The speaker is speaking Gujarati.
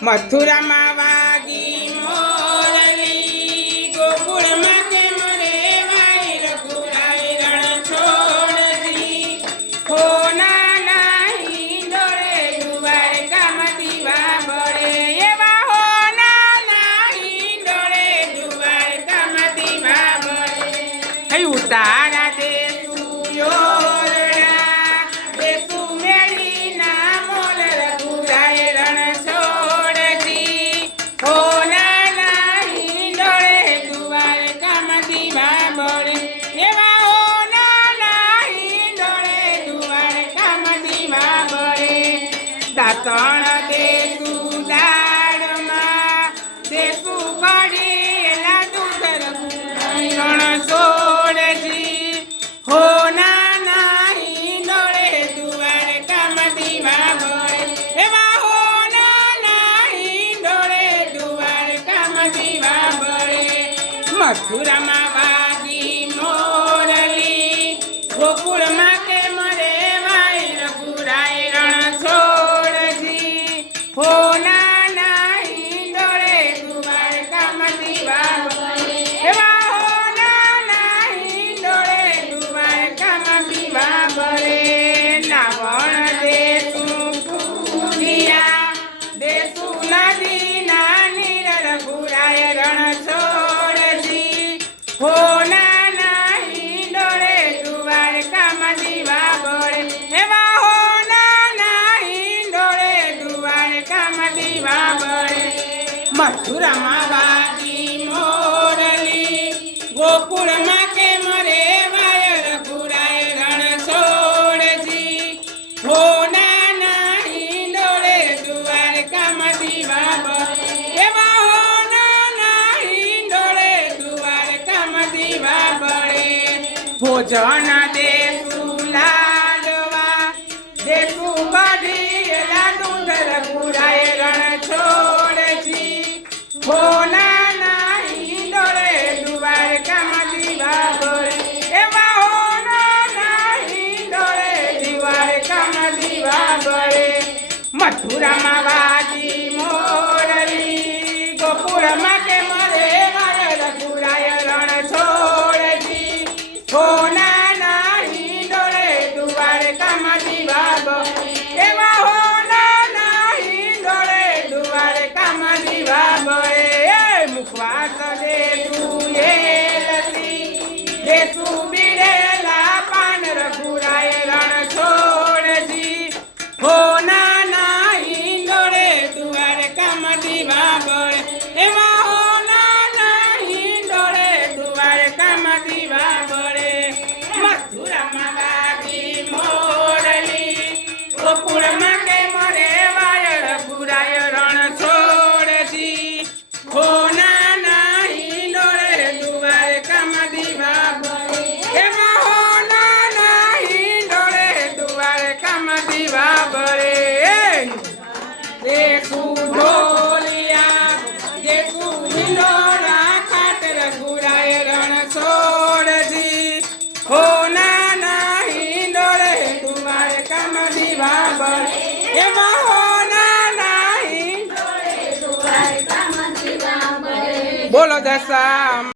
મથુરામાં વાગી મોરલી, ગોકુળમાં કેમ રેવાય રઘુરાય રણ છોડતી. હોના નાહી ડોળે દ્વારકામાં દીવા બળે, એવા હોના નાહી ડોળે દ્વારકામાં દીવા બળે. ઉતારા દેશું યોરડા, દેશું મેળી ના મોલ રઘુરાય રણ દાતણ દેશું દાળમાં, દેશું કઢેલા દૂધ રઘુરાય છોડજી. હોના નાહી ડોળે દ્વારકામાં દીવા બળે, એવા હોના નાહી ડોળે દ્વારકામાં દીવા બળે. મથુરામાં વાગી મોરલી, ગોકુળમાં કેમ રેવાય રઘુરાય રણ છોડજી. હોના નાહી ડોળે દ્વારકામાં દીવા બળે, એવા હોના નાહી ડોળે દ્વારકામાં દીવા બળે. નાવણ દેશું ફૂલિયા, દેશું નદીના નીર રઘુરાય રણ છોડજી. હોના નાહી ડોળે દ્વારકામાં દીવા બળે, એવા હોના નાહી ડોળે દ્વારકામાં દીવા બળે. મથુરામાં વાગી મોરલી, ગોકુળમાં કેમ રેવાય રઘુરાય રણ છોડજી. હોના નાહી ડોળે દ્વારકામાં દીવા બળે, એવા હોના નાહી ડોળે દ્વારકામાં દીવા બળે. ભોજન દેશું લાડવા, દેશું કઢેલા દૂધ રઘુરાય રણ છોડજી. હોના નાહી ડોળે દ્વારકામાં દીવા બળે, એવા હોના નાહી ડોળે દ્વારકામાં દીવા બળે. મથુરામાં વાગી મોરલી, ગોકુળમાં કેમ રેવાય રઘુરાય રણ છોડજી. હોના નાહી ડોળે દ્વારકામાં દીવા બળે, એવા હોના નાહી ડોળે દ્વારકામાં દીવા બળે. મુખવાસ દેશું એલસી, દેશું બીડેલા પાન રઘુરાય રણ છોડજી. હોના નાહી ડોળે દ્વારકામાં દીવા બળે, એવા હોના નાહી ડોળે દ્વારકામાં દીવા બળે. મથુરામાં વાગી મોરલી, ગોકુળમાં કેમ રેવાય રઘુરાય રણ છોડજી. હોના નાહી ડોળે દ્વારકામાં દીવા બળે, એવા હોના નાહી ડોળે દ્વારકામાં દીવા બળે. દેશું ઢોલિયા, દેશું હિંડોળા ખાટ રઘુરાય રણ છોડજી. હોના નાહી ડોળે દ્વારકામાં દીવા બળે, એવા હોના નાહી ડોળે દ્વારકામાં દીવા બળે. બોલો દશા